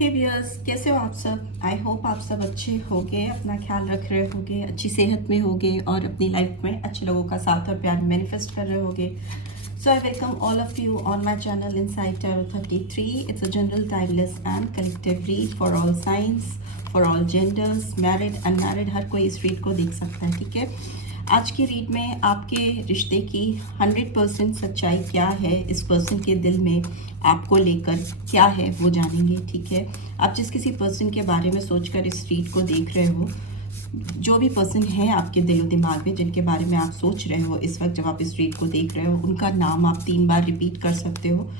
हे viewers, कैसे हो आप सब। आई होप आप सब अच्छे होगे, अपना ख्याल रख रहे होगे, अच्छी सेहत में होगे और अपनी लाइफ में अच्छे लोगों का साथ और प्यार मैनिफेस्ट कर रहे होगे। So I welcome all of you on my channel Inside Tarot 33। It's a general timeless and collective read for all signs, for all genders, married unmarried, हर कोई इस रीड को देख सकता है। ठीक है, आज की रीड में आपके रिश्ते की 100% सच्चाई क्या है, इस पर्सन के दिल में आपको लेकर क्या है वो जानेंगे। ठीक है, आप जिस किसी पर्सन के बारे में सोचकर इस रीड को देख रहे हो, जो भी पर्सन है आपके दिलो दिमाग में जिनके बारे में आप सोच रहे हो इस वक्त जब आप इस रीड को देख रहे हो, उनका नाम आप 3 बार रिपीट कर सकते हो।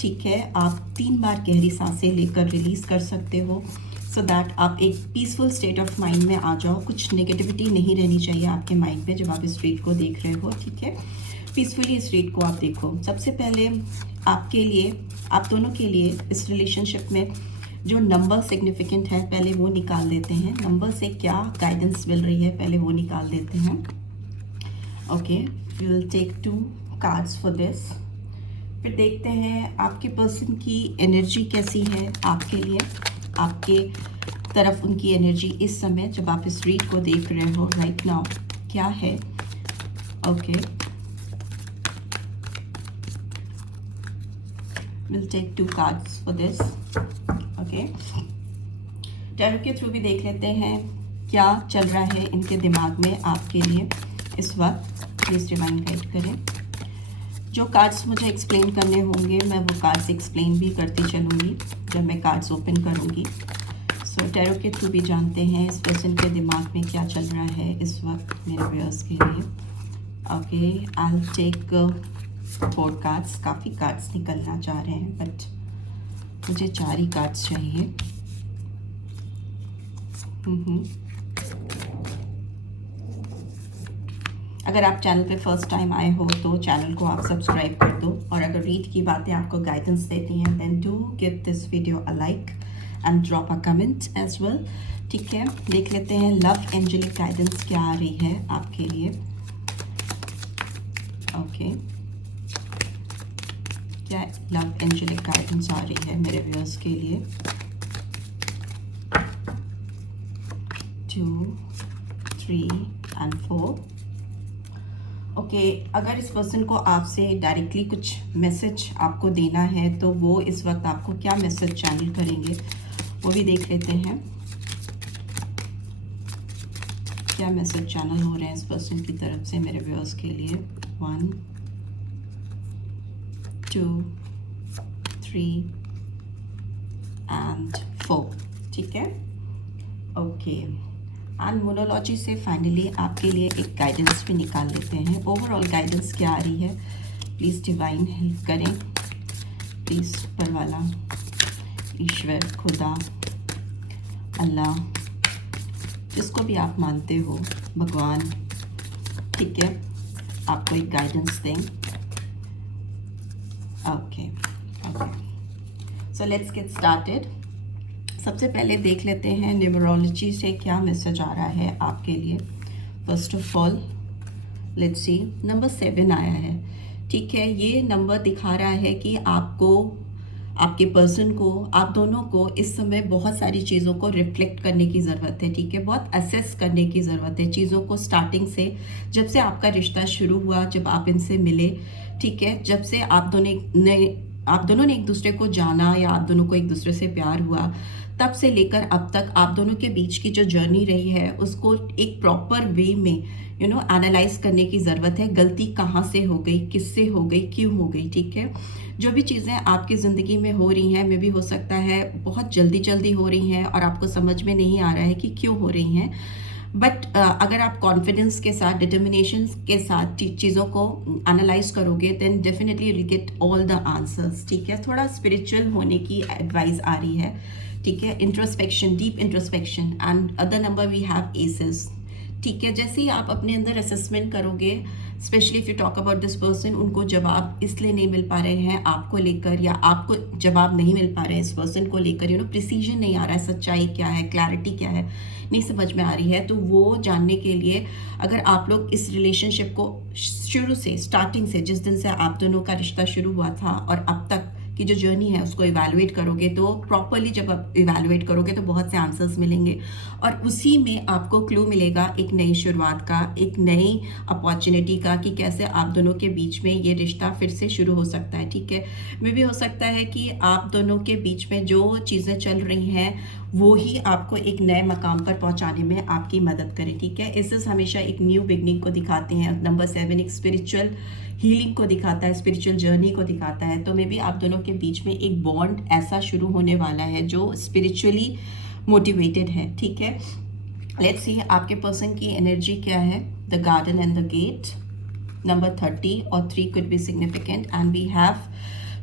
ठीक है, आप 3 बार गहरी सांसें लेकर रिलीज़ कर सकते हो सो दैट आप एक पीसफुल स्टेट ऑफ माइंड में आ जाओ। कुछ नेगेटिविटी नहीं रहनी चाहिए आपके माइंड में जब आप इस रीड को देख रहे हो। ठीक है, पीसफुली इस रीड को आप देखो। सबसे पहले आपके लिए, आप दोनों के लिए इस रिलेशनशिप में जो नंबर सिग्निफिकेंट है पहले वो निकाल देते हैं। नंबर से क्या गाइडेंस मिल रही है पहले वो निकाल देते हैं। Okay, we will take 2 cards for this. फिर देखते हैं आपके पर्सन की एनर्जी कैसी है आपके लिए, आपके तरफ उनकी एनर्जी इस समय जब आप इस रीड को देख रहे हो राइट नाउ क्या है। Okay, will take 2 cards for this. Okay, tarot के थ्रू भी देख लेते हैं क्या चल रहा है इनके दिमाग में आपके लिए इस वक्त। प्लीज़ डिवाइन गाइड करें। जो कार्ड्स मुझे एक्सप्लेन करने होंगे मैं वो कार्ड्स एक्सप्लेन भी करती चलूँगी जब मैं कार्ड्स ओपन करूँगी। सो टैरो के थ्रू भी जानते हैं इस पर्सन के दिमाग में क्या चल रहा है इस वक्त मेरे व्यूअर्स के लिए। Okay, I will take 4 cards. काफ़ी कार्ड्स निकलना चाह रहे हैं बट मुझे 4 ही कार्ड्स चाहिए। अगर आप चैनल पे फर्स्ट टाइम आए हो तो चैनल को आप सब्सक्राइब कर दो, और अगर रीड की बातें आपको गाइडेंस देती हैं then do give this video a like and drop a comment as well. ठीक है, देख लेते हैं लव एंजेलिक गाइडेंस क्या आ रही है आपके लिए। ओके, क्या लव एंजेलिक गाइडेंस आ रही है मेरे व्यूअर्स के लिए। 2, 3 एंड 4। ओके, अगर इस पर्सन को आपसे डायरेक्टली कुछ मैसेज आपको देना है तो वो इस वक्त आपको क्या मैसेज चैनल करेंगे वो भी देख लेते हैं। क्या मैसेज चैनल हो रहे हैं इस पर्सन की तरफ से मेरे व्यूअर्स के लिए। 1, 2, 3 एंड 4। ठीक है, ओके, एंड मोनोलॉजी से फाइनली आपके लिए एक गाइडेंस भी निकाल लेते हैं। ओवरऑल गाइडेंस क्या आ रही है, प्लीज़ डिवाइन हेल्प करें। प्लीज़ ऊपर वाला, ईश्वर, खुदा, अल्लाह, जिसको भी आप मानते हो, भगवान, ठीक है, आपको एक गाइडेंस दें। Okay okay, so let's get started. सबसे पहले देख लेते हैं न्यूमरोलॉजी से क्या मैसेज आ रहा है आपके लिए। First of all let's see, number 7 आया है। ठीक है, ये नंबर दिखा रहा है कि आपको, आपके पर्सन को, आप दोनों को इस समय बहुत सारी चीज़ों को रिफ्लेक्ट करने की ज़रूरत है। ठीक है, बहुत असेस करने की ज़रूरत है चीज़ों को। स्टार्टिंग से जब से आपका रिश्ता शुरू हुआ, जब आप इनसे मिले, ठीक है, जब से आप दोनों ने एक दूसरे को जाना या आप दोनों को एक दूसरे से प्यार हुआ, तब से लेकर अब तक आप दोनों के बीच की जो जर्नी रही है उसको एक प्रॉपर वे में एनालाइज करने की ज़रूरत है। गलती कहाँ से हो गई, किससे हो गई, क्यों हो गई। ठीक है, जो भी चीज़ें आपकी ज़िंदगी में हो रही हैं, मे भी हो सकता है बहुत जल्दी जल्दी हो रही हैं और आपको समझ में नहीं आ रहा है कि क्यों हो रही हैं, बट अगर आप कॉन्फिडेंस के साथ, डिटर्मिनेशन के साथ चीज़ों को एनालाइज करोगे then definitely will get all the answers. ठीक है, थोड़ा स्पिरिचुअल होने की एडवाइस आ रही है। ठीक है, introspection, deep introspection, and other number we have aces. ठीक है, जैसे ही आप अपने अंदर असेसमेंट करोगे, specially if you talk about this person, उनको जवाब इसलिए नहीं मिल पा रहे हैं आपको लेकर, या आपको जवाब नहीं मिल पा रहे हैं इस पर्सन को लेकर, प्रिसीजन नहीं आ रहा है, सच्चाई क्या है, क्लैरिटी क्या है, नहीं समझ में आ रही है, तो वो जानने के लिए अगर आप लोग इस रिलेशनशिप को शुरू से, स्टार्टिंग से, जिस दिन से आप दोनों का रिश्ता शुरू हुआ था और अब तक की जो जर्नी है उसको इवैल्यूएट करोगे, तो प्रॉपरली जब आप इवैल्यूएट करोगे तो बहुत से आंसर्स मिलेंगे और उसी में आपको क्लू मिलेगा एक नई शुरुआत का, एक नई अपॉर्चुनिटी का, कि कैसे आप दोनों के बीच में ये रिश्ता फिर से शुरू हो सकता है। ठीक है, मे भी हो सकता है कि आप दोनों के बीच में जो चीज़ें चल रही हैं वो ही आपको एक नए मकाम पर पहुंचाने में आपकी मदद करें। ठीक है, इस हमेशा एक न्यू बिगनिंग को दिखाते हैं। नंबर 7 एक स्पिरिचुअल हीलिंग को दिखाता है, स्पिरिचुअल जर्नी को दिखाता है। तो मे बी आप दोनों के बीच में एक बॉन्ड ऐसा शुरू होने वाला है जो स्पिरिचुअली मोटिवेटेड है। ठीक है, लेट्स सी आपके पर्सन की एनर्जी क्या है। The garden and the gate, number 30 और 3 could be significant and we have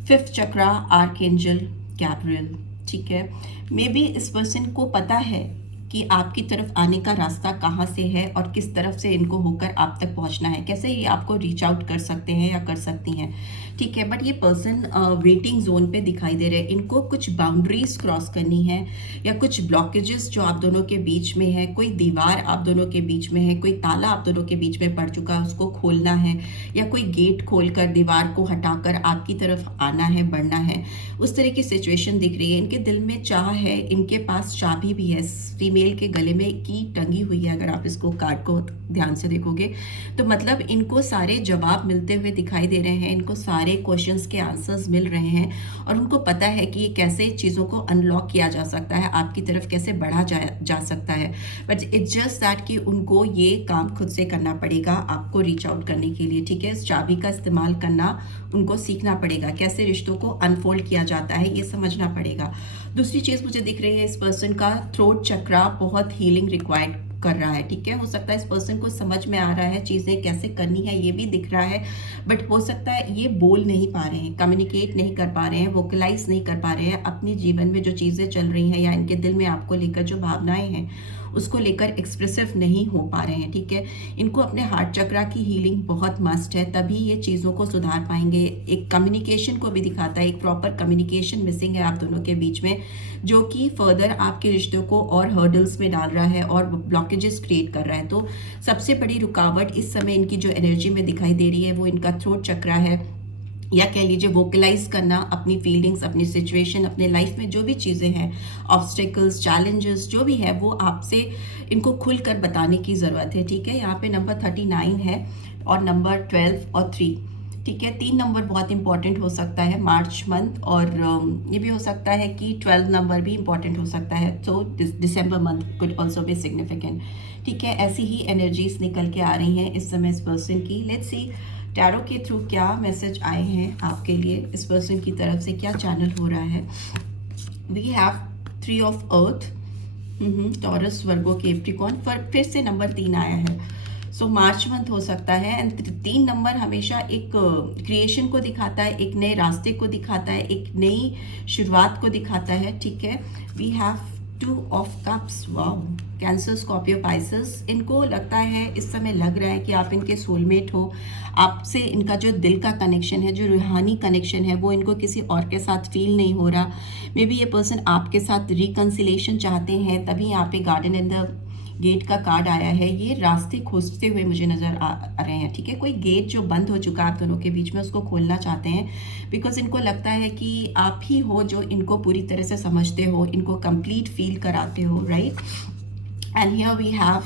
5th chakra archangel Gabriel. ठीक है, मे बी इस पर्सन को पता है कि आपकी तरफ आने का रास्ता कहाँ से है और किस तरफ से इनको होकर आप तक पहुँचना है, कैसे ये आपको रीच आउट कर सकते हैं या कर सकती हैं। ठीक है, बट ये पर्सन वेटिंग जोन पे दिखाई दे रहे हैं। इनको कुछ बाउंड्रीज क्रॉस करनी है या कुछ ब्लॉकेजेस जो आप दोनों के बीच में है, कोई दीवार आप दोनों के बीच में है, कोई ताला आप दोनों के बीच में पड़ चुका है, उसको खोलना है, या कोई गेट खोलकर दीवार को हटाकर आपकी तरफ आना है, बढ़ना है। उस तरह की सिचुएशन दिख रही है। इनके दिल में चाह है, इनके पास चाबी भी है, फीमेल के गले में की टंगी हुई है। अगर आप इसको कार्ड को ध्यान से देखोगे तो मतलब इनको सारे जवाब मिलते हुए दिखाई दे रहे हैं, इनको सारे क्वेश्चंस के आंसर्स मिल रहे हैं और उनको पता है कि ये कैसे चीज़ों को अनलॉक किया जा सकता है, आपकी तरफ कैसे बढ़ा जा सकता है। बट इट्स जस्ट दैट कि उनको ये काम खुद से करना पड़ेगा आपको रीच आउट करने के लिए। ठीक है, इस चाबी का इस्तेमाल करना उनको सीखना पड़ेगा, कैसे रिश्तों को अनफोल्ड किया जाता है ये समझना पड़ेगा। दूसरी चीज़ मुझे दिख रही है, इस पर्सन का थ्रोट चक्रा बहुत हीलिंग रिक्वायर्ड कर रहा है। ठीक है, हो सकता है इस पर्सन को समझ में आ रहा है चीज़ें कैसे करनी है, ये भी दिख रहा है, बट हो सकता है ये बोल नहीं पा रहे हैं, कम्युनिकेट नहीं कर पा रहे हैं, वोकलाइज नहीं कर पा रहे हैं अपने जीवन में जो चीज़ें चल रही हैं या इनके दिल में आपको लेकर जो भावनाएं हैं उसको लेकर एक्सप्रेसिव नहीं हो पा रहे हैं। ठीक है, इनको अपने हार्ट चक्रा की हीलिंग बहुत मस्ट है, तभी ये चीज़ों को सुधार पाएंगे। एक कम्युनिकेशन को भी दिखाता है, एक प्रॉपर कम्युनिकेशन मिसिंग है आप दोनों के बीच में, जो कि फर्दर आपके रिश्तों को और हर्डल्स में डाल रहा है और ब्लॉकेजेस क्रिएट कर रहा है। तो सबसे बड़ी रुकावट इस समय इनकी जो एनर्जी में दिखाई दे रही है वो इनका थ्रोट चक्रा है, या कह लीजिए वोकलाइज करना अपनी फीलिंग्स, अपनी सिचुएशन, अपने लाइफ में जो भी चीज़ें हैं, ऑब्स्टेकल्स, चैलेंजेस जो भी है, वो आपसे इनको खुलकर बताने की ज़रूरत है। ठीक है, यहाँ पे नंबर 39 है और नंबर 12 और 3। ठीक है, 3 नंबर बहुत इंपॉर्टेंट हो सकता है मार्च मंथ, और ये भी हो सकता है कि 12 नंबर भी इंपॉर्टेंट हो सकता है, तो December month could also be significant. ठीक है, ऐसी ही एनर्जीज निकल के आ रही हैं इस समय इस पर्सन की। लेट्स सी टैरो के थ्रू क्या मैसेज आए हैं आपके लिए, इस पर्सन की तरफ से क्या चैनल हो रहा है। We have 3 of earth, Taurus, Virgo, Capricorn, फिर से नंबर 3 आया है। सो मार्च मंथ हो सकता है। एंड 3 नंबर हमेशा एक क्रिएशन को दिखाता है, एक नए रास्ते को दिखाता है, एक नई शुरुआत को दिखाता है। ठीक है, we have 2 of cups, wow, Cancer, Scorpio, Pisces. इनको लगता है, इस समय लग रहा है कि आप इनके सोलमेट हो, आपसे इनका जो दिल का कनेक्शन है, जो रूहानी कनेक्शन है, वो इनको किसी और के साथ फील नहीं हो रहा। मे बी ये पर्सन आपके साथ रिकन्सिलेशन चाहते हैं, तभी यहाँ पे गार्डन एंड द गेट का कार्ड आया है। ये रास्ते खोजते हुए मुझे नज़र आ रहे हैं। ठीक है, कोई गेट जो बंद हो चुका है आप दोनों के बीच में उसको खोलना चाहते हैं, बिकॉज इनको लगता है कि आप ही हो जो इनको पूरी तरह से समझते हो, इनको कंप्लीट फील कराते हो, right. And here we have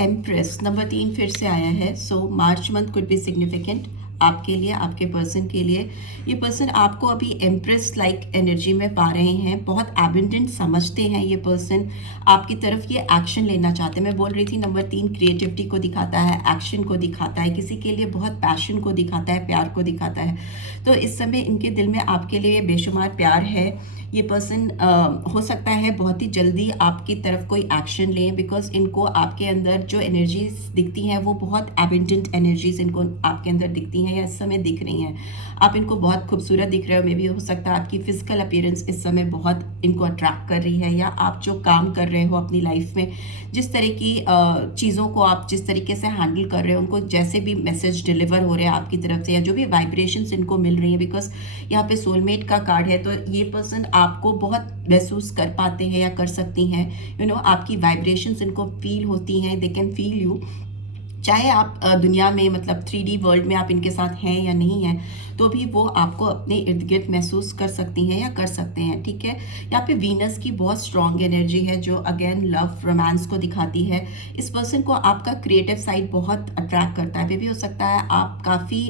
Empress, number 3 फिर से आया है। So March month could be significant आपके लिए, आपके पर्सन के लिए। ये पर्सन आपको अभी एम्प्रेस लाइक एनर्जी में पा रहे हैं, बहुत एबंडेंट समझते हैं ये पर्सन, आपकी तरफ ये एक्शन लेना चाहते हैं। मैं बोल रही थी नंबर 3 क्रिएटिविटी को दिखाता है, एक्शन को दिखाता है, किसी के लिए बहुत पैशन को दिखाता है, प्यार को दिखाता है। तो इस समय इनके दिल में आपके लिए बेशुमार प्यार है। ये पर्सन हो सकता है बहुत ही जल्दी आपकी तरफ कोई एक्शन लें, बिकॉज इनको आपके अंदर जो एनर्जीज दिखती हैं वो बहुत एबंडेंट एनर्जीज इनको आपके अंदर दिखती हैं या इस समय दिख रही हैं। आप इनको बहुत खूबसूरत दिख रहे हो, मे बी हो सकता है आपकी फिजिकल अपीयरेंस इस समय बहुत इनको अट्रैक्ट कर रही है, या आप जो काम कर रहे हो अपनी लाइफ में, जिस तरह की चीज़ों को आप जिस तरीके से हैंडल कर रहे हो, उनको जैसे भी मैसेज डिलीवर हो रहे हैं आपकी तरफ से, या जो भी वाइब्रेशंस इनको मिल रही है, बिकॉज यहाँ पे सोलमेट का कार्ड है, तो ये पर्सन आपको बहुत महसूस कर पाते हैं या कर सकती हैं। आपकी वाइब्रेशंस इनको फील होती हैं, दे कैन फील यू। चाहे आप दुनिया में मतलब 3D वर्ल्ड में आप इनके साथ हैं या नहीं हैं, तो भी वो आपको अपने इर्द गिर्द महसूस कर सकती हैं या कर सकते हैं, ठीक है। यहाँ पे वीनस की बहुत स्ट्रॉन्ग एनर्जी है जो अगेन लव रोमांस को दिखाती है। इस पर्सन को आपका क्रिएटिव साइड बहुत अट्रैक्ट करता है। भी हो सकता है आप काफ़ी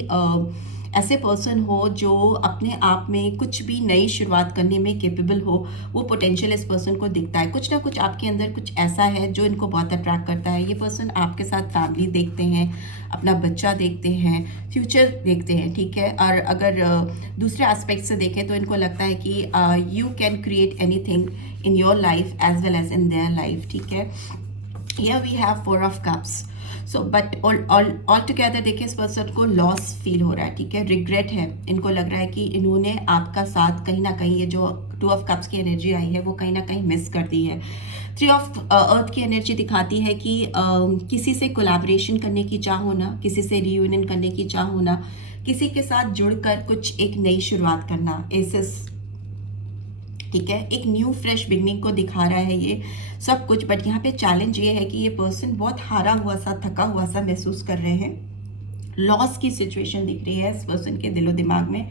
ऐसे पर्सन हो जो अपने आप में कुछ भी नई शुरुआत करने में कैपेबल हो, वो पोटेंशियल इस पर्सन को दिखता है। कुछ ना कुछ आपके अंदर कुछ ऐसा है जो इनको बहुत अट्रैक्ट करता है। ये पर्सन आपके साथ फैमिली देखते हैं, अपना बच्चा देखते हैं, फ्यूचर देखते हैं, ठीक है। और अगर दूसरे एस्पेक्ट से देखें तो इनको लगता है कि you can create anything in your life as well as in their life, ठीक है। Here we have 4 of cups. So but all together देखिए इस पर्सन को लॉस फील हो रहा है, ठीक है, रिग्रेट है। इनको लग रहा है कि इन्होंने आपका साथ कहीं ना कहीं, ये जो 2 ऑफ कप्स की एनर्जी आई है वो कहीं ना कहीं मिस कर दी है। 3 ऑफ अर्थ की एनर्जी दिखाती है कि किसी से कोलैबोरेशन करने की चाह होना, किसी से रियूनियन करने की चाह होना, किसी के साथ जुड़कर कुछ एक नई शुरुआत करना, एसेस, ठीक है, एक न्यू फ्रेश बिगनिंग को दिखा रहा है ये सब कुछ। बट यहाँ पे चैलेंज ये है कि ये पर्सन बहुत हारा हुआ सा, थका हुआ सा महसूस कर रहे हैं। लॉस की सिचुएशन दिख रही है इस पर्सन के दिलो दिमाग में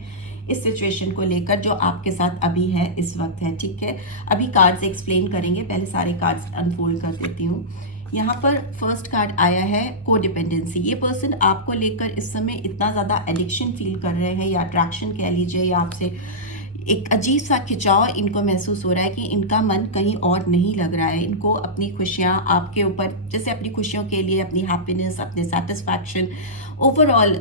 इस सिचुएशन को लेकर जो आपके साथ अभी है, इस वक्त है, ठीक है। अभी कार्ड्स एक्सप्लेन करेंगे, पहले सारे कार्ड्स अनफोल्ड कर देती हूँ। यहाँ पर फर्स्ट कार्ड आया है कोडिपेंडेंसी। ये पर्सन आपको लेकर इस समय इतना ज़्यादा एडिक्शन फील कर रहे हैं या अट्रैक्शन कह लीजिए, या आपसे एक अजीब सा खिंचाव इनको महसूस हो रहा है कि इनका मन कहीं और नहीं लग रहा है। इनको अपनी खुशियाँ आपके ऊपर, जैसे अपनी खुशियों के लिए, अपनी हैप्पीनेस, अपने सेटिस्फैक्शन, ओवरऑल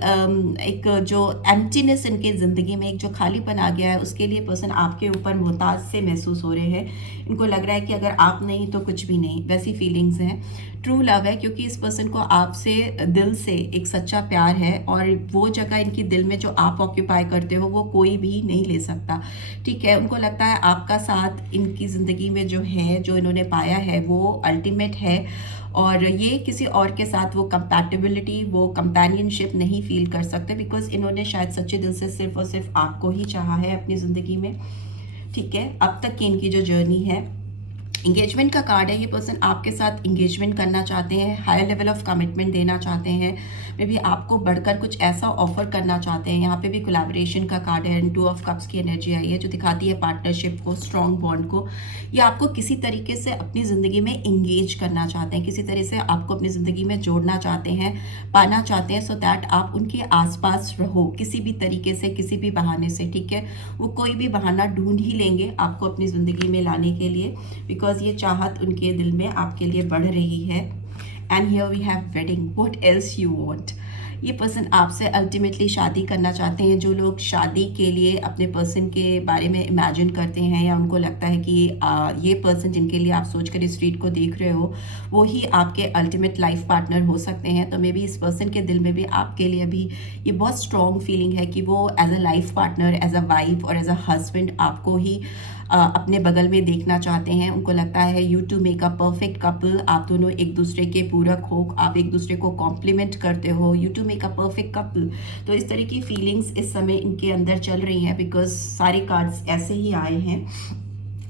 एक जो एम्प्टीनेस इनके ज़िंदगी में, एक जो खालीपन आ गया है, उसके लिए पर्सन आपके ऊपर मोहताज से महसूस हो रहे हैं। इनको लग रहा है कि अगर आप नहीं तो कुछ भी नहीं, वैसी फीलिंग्स हैं। ट्रू लव है क्योंकि इस पर्सन को आपसे दिल से एक सच्चा प्यार है और वो जगह इनकी दिल में जो आप ऑक्यूपाई करते हो वो कोई भी नहीं ले सकता, ठीक है। उनको लगता है आपका साथ इनकी ज़िंदगी में जो है, जो इन्होंने पाया है, वो अल्टीमेट है और ये किसी और के साथ वो कंपैटिबिलिटी, वो कंपेनियनशिप नहीं फील कर सकते, बिकॉज इन्होंने शायद सच्चे दिल से सिर्फ और सिर्फ आपको ही चाहा है अपनी ज़िंदगी में, ठीक है। अब तक की इनकी जो जर्नी है, इंगेजमेंट का कार्ड है। ये पर्सन आपके साथ इंगेजमेंट करना चाहते हैं, हायर लेवल ऑफ कमिटमेंट देना चाहते हैं, मे बी आपको बढ़कर कुछ ऐसा ऑफर करना चाहते हैं। यहाँ पे भी कोलैबोरेशन का कार्ड है एंड 2 ऑफ कप्स की एनर्जी आई है जो दिखाती है पार्टनरशिप को, स्ट्रॉन्ग बॉन्ड को। या आपको किसी तरीके से अपनी ज़िंदगी में इंगेज करना चाहते हैं, किसी तरह से आपको अपनी ज़िंदगी में जोड़ना चाहते हैं, पाना चाहते हैं, सो दैट आप उनके आसपास रहो किसी भी तरीके से, किसी भी बहाने से, ठीक है। वो कोई भी बहाना ढूंढ ही लेंगे आपको अपनी ज़िंदगी में लाने के लिए, बिकॉज ये चाहत उनके दिल में आपके लिए बढ़ रही है। And here we have wedding, what else you want. ये पर्सन आपसे अल्टीमेटली शादी करना चाहते हैं। जो लोग शादी के लिए अपने पर्सन के बारे में इमेजिन करते हैं या उनको लगता है कि ये पर्सन जिनके लिए आप सोचकर इस स्ट्रीट को देख रहे हो वो ही आपके अल्टीमेट लाइफ पार्टनर हो सकते हैं, तो मे बी इस पर्सन के दिल में भी आपके लिए भी ये बहुत स्ट्रॉन्ग फीलिंग है कि वो as a life partner, as a wife और एज अ हस्बैंड आपको ही अपने बगल में देखना चाहते हैं। उनको लगता है you two make a perfect couple, आप दोनों एक दूसरे के पूरक हो, आप एक दूसरे को कॉम्प्लीमेंट करते हो, you two make a perfect couple. तो इस तरह की फीलिंग्स इस समय इनके अंदर चल रही हैं, बिकॉज सारे कार्ड्स ऐसे ही आए हैं।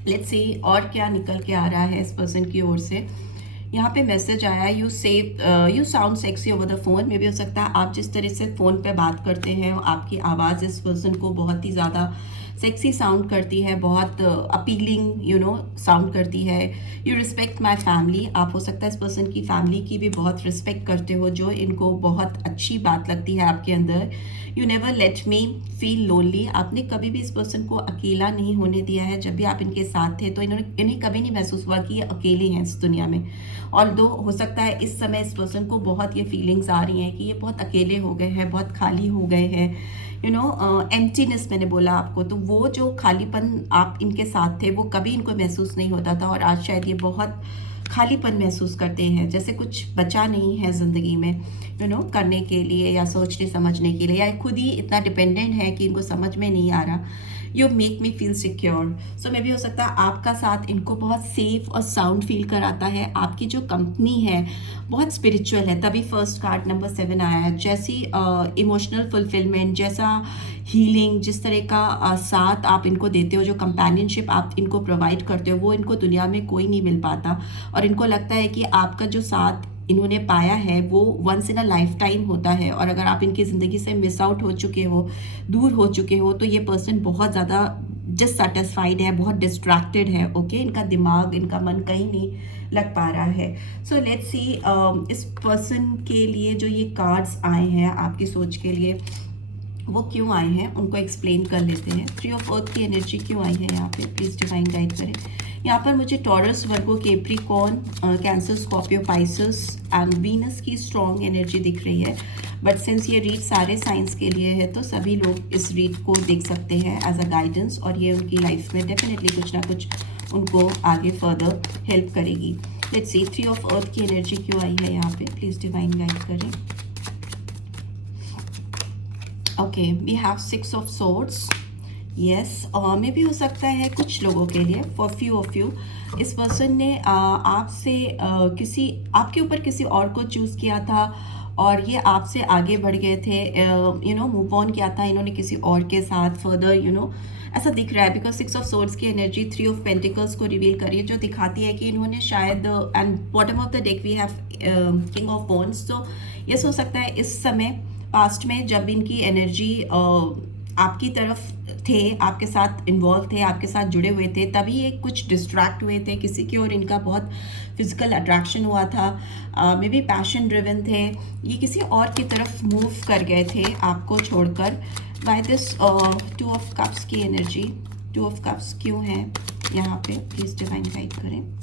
लेट्स सी और क्या निकल के आ रहा है इस पर्सन की ओर से। यहाँ पे मैसेज आया, you sound sexy over the phone. में भी हो सकता है आप जिस तरह से फ़ोन पे बात करते हैं, आपकी आवाज़ इस पर्सन को बहुत ही ज़्यादा सेक्सी साउंड करती है, बहुत अपीलिंग साउंड करती है। यू रिस्पेक्ट माई फैमिली, आप हो सकता है इस पर्सन की फैमिली की भी बहुत रिस्पेक्ट करते हो, जो इनको बहुत अच्छी बात लगती है आपके अंदर। You never let me feel lonely, आपने कभी भी इस पर्सन को अकेला नहीं होने दिया है। जब भी आप इनके साथ थे तो इन्हें कभी नहीं महसूस हुआ कि ये अकेले हैं इस दुनिया में। और दो हो सकता है इस समय इस पर्सन को बहुत ये फीलिंग्स आ रही हैं कि ये बहुत अकेले हो गए हैं, बहुत खाली हो गए हैं, एम्प्टीनेस मैंने बोला आपको। तो वो जो खालीपन आप इनके साथ थे वो कभी इनको महसूस नहीं होता था और आज शायद ये बहुत खालीपन महसूस करते हैं, जैसे कुछ बचा नहीं है ज़िंदगी में करने के लिए या सोचने समझने के लिए, या खुद ही इतना डिपेंडेंट है कि इनको समझ में नहीं आ रहा। You make me feel secure, so maybe हो सकता है आपका साथ इनको बहुत सेफ और साउंड फील कराता है। आपकी जो कंपनी है बहुत स्पिरिचुअल है, तभी फर्स्ट कार्ड नंबर 7 आया है। जैसी इमोशनल फुलफिलमेंट, जैसा हीलिंग, जिस तरह का साथ आप इनको देते हो, जो कंपेनियनशिप आप इनको प्रोवाइड करते हो, वो इनको दुनिया में कोई नहीं मिल पाता। और इनको लगता है कि आपका जो साथ इन्होंने पाया है वो once in a lifetime होता है, और अगर आप इनकी ज़िंदगी से मिस आउट हो चुके हो, दूर हो चुके हो, तो ये पर्सन बहुत ज़्यादा डिससेटिस्फाइड है, बहुत डिस्ट्रैक्टेड है। ओके, इनका दिमाग, इनका मन कहीं नहीं लग पा रहा है। सो लेट्स सी इस पर्सन के लिए जो ये कार्ड्स आए हैं आपकी सोच के लिए, वो क्यों आए हैं उनको एक्सप्लेन कर लेते हैं। 3 ऑफ अर्थ की एनर्जी क्यों आई है यहाँ पे, प्लीज़ डिवाइन गाइड करें। यहाँ पर मुझे taurus, Virgo, Capricorn, cancer, Scorpio, Pisces and Venus की स्ट्रॉन्ग एनर्जी दिख रही है। बट सिंस ये रीड सारे साइंस के लिए है, तो सभी लोग इस रीड को देख सकते हैं एज अ गाइडेंस, और ये उनकी लाइफ में डेफिनेटली कुछ ना कुछ उनको आगे फर्दर हेल्प करेगी। लेट्स सी 3 ऑफ अर्थ की एनर्जी क्यों आई है यहाँ पे, प्लीज़ डिवाइन गाइड करें। Okay, we have 6 of swords. Yes, maybe हो सकता है कुछ लोगों के लिए, फॉर फ्यू ऑफ यू, इस पर्सन ने आपसे किसी आपके ऊपर किसी और को चूज़ किया था, और ये आपसे आगे बढ़ गए थे, मूव ऑन किया था इन्होंने किसी और के साथ फर्दर, ऐसा दिख रहा है। बिकॉज 6 ऑफ सोर्ड्स की एनर्जी 3 ऑफ पेंटिकल्स को रिवील कर रही है, जो दिखाती है कि इन्होंने शायद, and bottom of the deck we have king of wands. तो ये हो सकता है इस समय पास्ट में जब इनकी एनर्जी आपकी तरफ थे, आपके साथ इन्वॉल्व थे, आपके साथ जुड़े हुए थे, तभी ये कुछ डिस्ट्रैक्ट हुए थे किसी की, और इनका बहुत फिजिकल अट्रैक्शन हुआ था, मे बी पैशन ड्रिवन थे, ये किसी और की तरफ मूव कर गए थे आपको छोड़कर। बाय दिस 2 ऑफ कप्स की एनर्जी, 2 ऑफ कप्स क्यों है यहाँ पे, प्लीज़ डिवाइन गाइड करें।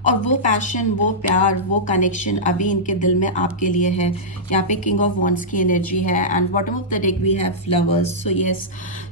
और वो पैशन, वो प्यार, वो कनेक्शन अभी इनके दिल में आपके लिए है। यहाँ पे किंग ऑफ वॉन्ड्स की एनर्जी है, and bottom of the deck we have lovers. So yes,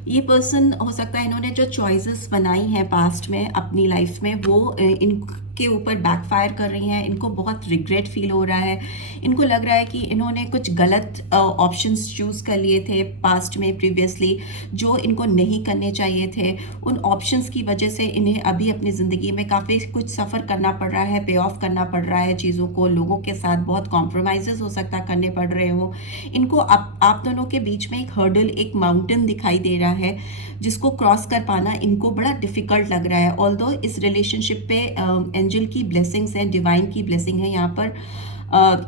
ये पर्सन हो सकता है इन्होंने जो चॉइसेस बनाई हैं पास्ट में अपनी लाइफ में, वो इनके ऊपर बैकफायर कर रही हैं। इनको बहुत रिग्रेट फील हो रहा है, इनको लग रहा है कि इन्होंने कुछ गलत ऑप्शंस चूज़ कर लिए थे पास्ट में प्रीवियसली, जो इनको नहीं करने चाहिए थे। उन ऑप्शंस की वजह से इन्हें अभी अपनी ज़िंदगी में काफ़ी कुछ सफ़र करना पड़ रहा है, पे ऑफ करना पड़ रहा है चीज़ों को, लोगों के साथ बहुत कॉम्प्रोमाइज़ हो सकता है करने पड़ रहे हो इनको। आप दोनों के बीच में एक हर्डल, एक माउंटेन दिखाई दे रहा है, जिसको क्रॉस कर पाना इनको बड़ा डिफ़िकल्ट लग रहा है। ऑल्दो इस रिलेशनशिप पे एंजल की ब्लेसिंग्स हैं, डिवाइन की ब्लेसिंग है यहाँ पर।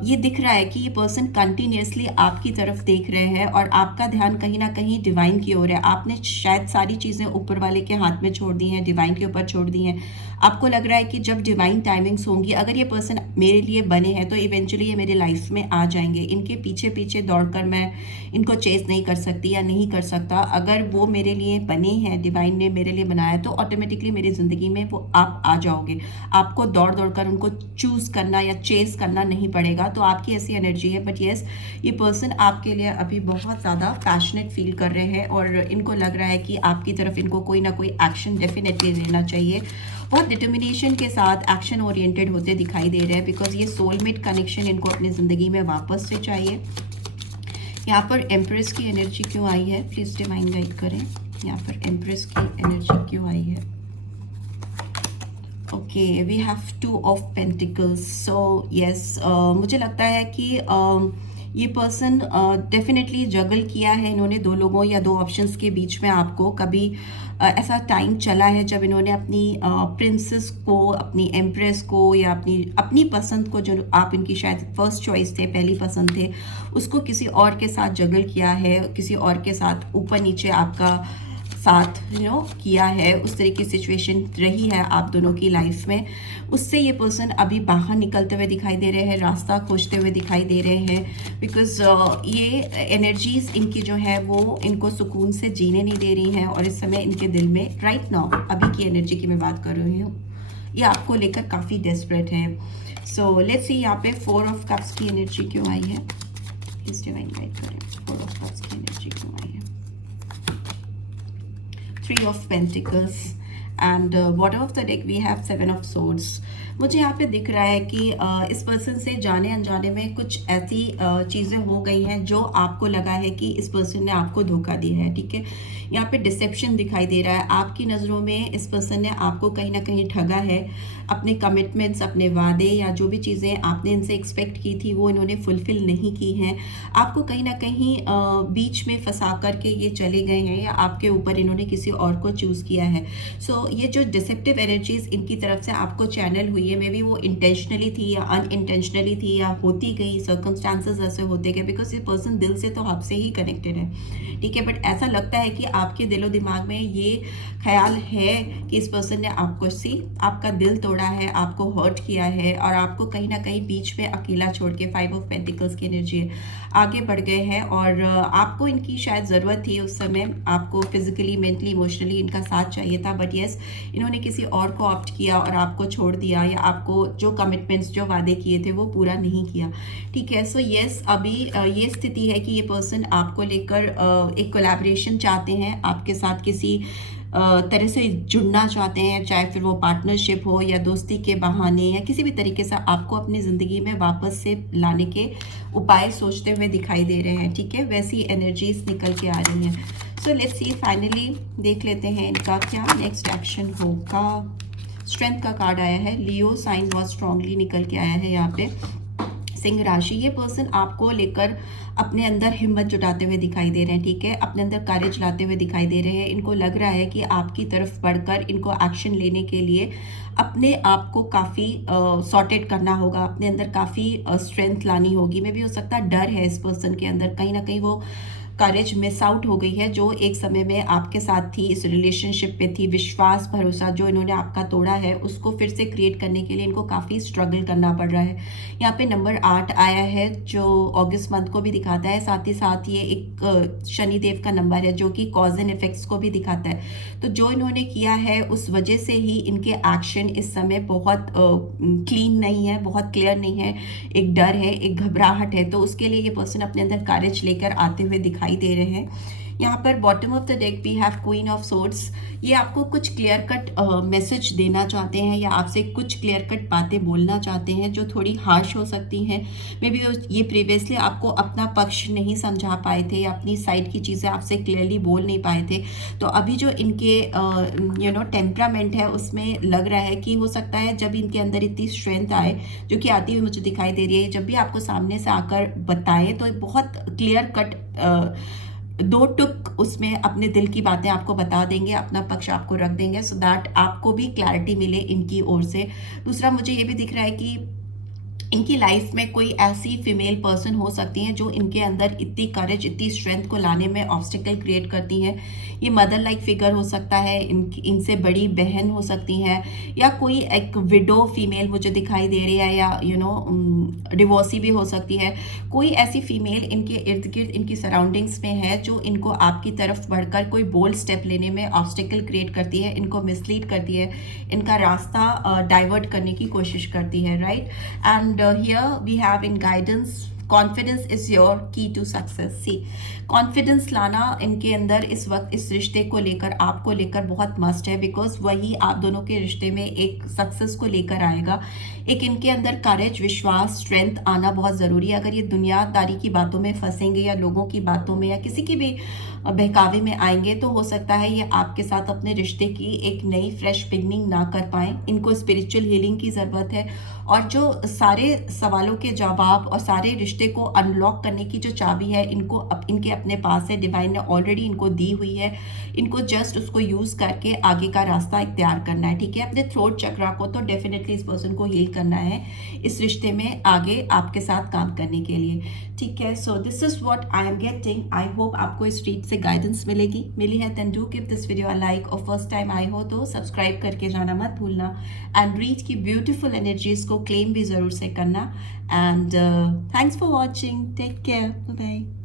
ये दिख रहा है कि ये पर्सन कंटिन्यूसली आपकी तरफ देख रहे हैं, और आपका ध्यान कहीं ना कहीं डिवाइन की ओर है। आपने शायद सारी चीज़ें ऊपर वाले के हाथ में छोड़ दी हैं, डिवाइन के ऊपर छोड़ दी हैं। आपको लग रहा है कि जब डिवाइन टाइमिंग्स होंगी, अगर ये पर्सन मेरे लिए बने हैं, तो इवेंचुअली ये मेरे लाइफ में आ जाएंगे। इनके पीछे पीछे दौड़कर मैं इनको चेस नहीं कर सकती या नहीं कर सकता। अगर वो मेरे लिए बने हैं, डिवाइन ने मेरे लिए बनाया, तो ऑटोमेटिकली मेरी ज़िंदगी में वो आप आ जाओगे। आपको दौड़ दौड़ कर उनको चूज़ करना या चेस करना नहीं पड़ेगा। तो आपकी ऐसी एनर्जी है। बट येस, ये पर्सन आपके लिए अभी बहुत ज़्यादा पैशनेट फील कर रहे हैं, और इनको लग रहा है कि आपकी तरफ इनको कोई ना कोई एक्शन डेफिनेटली लेना चाहिए। बहुत डिटर्मिनेशन के साथ एक्शन ओरिएंटेड होते दिखाई दे रहे हैं, बिकॉज ये सोलमेट कनेक्शन इनको अपनी ज़िंदगी में वापस से चाहिए। यहाँ पर एम्प्रेस की एनर्जी क्यों आई है, प्लीज़ डिवाइन गाइड करें। यहाँ पर एम्प्रेस की एनर्जी क्यों आई है। Okay, we have 2 of pentacles. So yes, मुझे लगता है कि ये पर्सन डेफिनेटली जगल किया है इन्होंने 2 लोगों या 2 ऑप्शंस के बीच में। आपको कभी ऐसा टाइम चला है जब इन्होंने अपनी प्रिंसेस को, अपनी एम्प्रेस को, या अपनी पसंद को, जो आप इनकी शायद फर्स्ट चॉइस थे, पहली पसंद थे, उसको किसी और के साथ जगल किया है, किसी और के साथ ऊपर नीचे आपका साथ किया है। उस तरह की सिचुएशन रही है आप दोनों की लाइफ में। उससे ये पर्सन अभी बाहर निकलते हुए दिखाई दे रहे हैं, रास्ता खोजते हुए दिखाई दे रहे हैं, बिकॉज ये एनर्जीज इनकी जो है वो इनको सुकून से जीने नहीं दे रही हैं। और इस समय इनके दिल में राइट नाउ अभी की एनर्जी की मैं बात कर रही हूँ, ये आपको लेकर काफ़ी डेस्परेट है। सो लेट्स सी यहाँ पे 4 ऑफ कप्स की एनर्जी क्यों आई है, प्लीज डिवाइन गाइड करें। 4 ऑफ कप्स की एनर्जी क्यों आई है। 3 of Pentacles and bottom of the deck we have 7 of Swords। मुझे यहाँ पे दिख रहा है कि इस पर्सन से जाने अनजाने में कुछ ऐसी चीज़ें हो गई हैं जो आपको लगा है कि इस पर्सन ने आपको धोखा दिया है। ठीक है, यहाँ पे डिसेप्शन दिखाई दे रहा है। आपकी नज़रों में इस पर्सन ने आपको कहीं ना कहीं ठगा है। अपने कमिटमेंट्स, अपने वादे या जो भी चीज़ें आपने इनसे एक्सपेक्ट की थी वो इन्होंने फुलफिल नहीं की हैं। आपको कहीं ना कहीं बीच में फंसा करके ये चले गए हैं, या आपके ऊपर इन्होंने किसी और को चूज़ किया है। सो ये जो डिसेप्टिव एनर्जीज इनकी तरफ से आपको चैनल हुई रही है, मे बी वो इंटेंशनली थी या अनइंटेंशनली थी या होती गई, सर्कमस्टांसेस ऐसे होते गए, बिकॉज ये पर्सन दिल से तो आपसे ही कनेक्टेड है, ठीक है। बट ऐसा लगता है कि आपके दिलो दिमाग में ये ख्याल है कि इस पर्सन ने आपको आपका दिल तोड़ा है, आपको हर्ट किया है और आपको कहीं ना कहीं बीच में अकेला छोड़ के 5 ऑफ पेंटिकल्स की एनर्जी है, आगे बढ़ गए हैं। और आपको इनकी शायद ज़रूरत थी उस समय, आपको फिजिकली, मेंटली, इमोशनली इनका साथ चाहिए था, बट येस इन्होंने किसी और को ऑप्ट किया और आपको छोड़ दिया, या आपको जो कमिटमेंट्स, जो वादे किए थे वो पूरा नहीं किया, ठीक है। सो येस अभी ये स्थिति है कि ये पर्सन आपको लेकर एक कोलैबोरेशन चाहते हैं, आपके साथ किसी तरह से जुड़ना चाहते हैं, चाहे फिर वो पार्टनरशिप हो या दोस्ती के बहाने या किसी भी तरीके से आपको अपनी ज़िंदगी में वापस से लाने के उपाय सोचते हुए दिखाई दे रहे हैं, ठीक है। वैसी एनर्जीज निकल के आ रही हैं। सो लेट्स सी, फाइनली देख लेते हैं इनका क्या नेक्स्ट एक्शन होगा। स्ट्रेंथ का कार्ड आया है, लियो साइन बहुत स्ट्रांगली निकल के आया है यहाँ पे। सिंह राशि, ये पर्सन आपको लेकर अपने अंदर हिम्मत जुटाते हुए दिखाई दे रहे हैं, ठीक है, अपने अंदर करेज लाते हुए दिखाई दे रहे हैं। इनको लग रहा है कि आपकी तरफ बढ़कर इनको एक्शन लेने के लिए अपने आप को काफ़ी सॉर्टेड करना होगा, अपने अंदर काफ़ी स्ट्रेंथ लानी होगी। मे भी हो सकता है डर है इस पर्सन के अंदर, कहीं ना कहीं वो करेज मिस आउट हो गई है जो एक समय में आपके साथ थी, इस रिलेशनशिप पे थी। विश्वास, भरोसा जो इन्होंने आपका तोड़ा है उसको फिर से क्रिएट करने के लिए इनको काफ़ी स्ट्रगल करना पड़ रहा है। यहाँ पे नंबर 8 आया है जो अगस्त मंथ को भी दिखाता है, साथ ही साथ ये एक शनिदेव का नंबर है जो कि कॉज एंड इफेक्ट्स को भी दिखाता है। तो जो इन्होंने किया है उस वजह से ही इनके एक्शन इस समय बहुत क्लीन नहीं है, बहुत क्लियर नहीं है, एक डर है, एक घबराहट है। तो उसके लिए ये पर्सन अपने अंदर करेज लेकर आते हुए दिखाई दे रहे हैं। यहाँ पर bottom of the deck we have queen of swords. ये आपको कुछ क्लियर कट मैसेज देना चाहते हैं या आपसे कुछ क्लियर कट बातें बोलना चाहते हैं जो थोड़ी हार्श हो सकती हैं। मे बी ये प्रीवियसली आपको अपना पक्ष नहीं समझा पाए थे या अपनी साइड की चीज़ें आपसे क्लियरली बोल नहीं पाए थे। तो अभी जो इनके टेम्परामेंट है उसमें लग रहा है कि हो सकता है जब इनके अंदर इतनी स्ट्रेंथ आए, जो कि आती हुई मुझे दिखाई दे रही है, जब भी आपको सामने से आकर बताएं तो बहुत क्लियर कट दो टुक उसमें अपने दिल की बातें आपको बता देंगे, अपना पक्ष आपको रख देंगे, सो दैट आपको भी क्लैरिटी मिले इनकी ओर से। दूसरा मुझे ये भी दिख रहा है कि इनकी लाइफ में कोई ऐसी फीमेल पर्सन हो सकती है जो इनके अंदर इतनी करेज, इतनी स्ट्रेंथ को लाने में ऑब्स्टिकल क्रिएट करती हैं। ये मदर लाइक फिगर हो सकता है, इनसे बड़ी बहन हो सकती हैं, या कोई एक विडो फीमेल मुझे दिखाई दे रही है, या डिवोर्सी भी हो सकती है। कोई ऐसी फीमेल इनके इर्द गिर्द, इनकी सराउंडिंग्स में है जो इनको आपकी तरफ बढ़कर कोई बोल्ड स्टेप लेने में ऑब्स्टिकल क्रिएट करती है, इनको मिसलीड करती है, इनका रास्ता डाइवर्ट करने की कोशिश करती है, right. And here we have in guidance, confidence is your key to success. See, confidence लाना इनके अंदर इस वक्त इस रिश्ते को लेकर, आपको लेकर बहुत मस्ट है, बिकॉज वही आप दोनों के रिश्ते में एक सक्सेस को लेकर आएगा। एक इनके अंदर करेज, विश्वास, स्ट्रेंथ आना बहुत ज़रूरी है। अगर ये दुनियादारी की बातों में फंसेंगे या लोगों की बातों में या किसी की भी बहकावे में आएंगे तो हो सकता है ये आपके साथ अपने रिश्ते की एक नई फ्रेश बिगनिंग ना कर पाएँ। इनको स्पिरिचुअल हीलिंग की ज़रूरत है, और जो सारे सवालों के जवाब और सारे रिश्ते को अनलॉक करने की जो चाबी है इनको इनके अपने पास है, डिवाइन ने ऑलरेडी इनको दी हुई है। इनको जस्ट उसको यूज़ करके आगे का रास्ता इख्तियार करना है, ठीक है। अपने थ्रोट चक्रा को तो डेफिनेटली इस पर्सन को हील करना है इस रिश्ते में आगे आपके साथ काम करने के लिए, ठीक है। So this is what I am getting. I hope आपको इस रीड से गाइडेंस मिली है। Then do give this video a like, और फर्स्ट टाइम आए हो तो सब्सक्राइब करके जाना मत भूलना। एंड रीड की ब्यूटीफुल एनर्जीज को क्लेम भी ज़रूर से करना। And thanks for watching, take care, bye bye.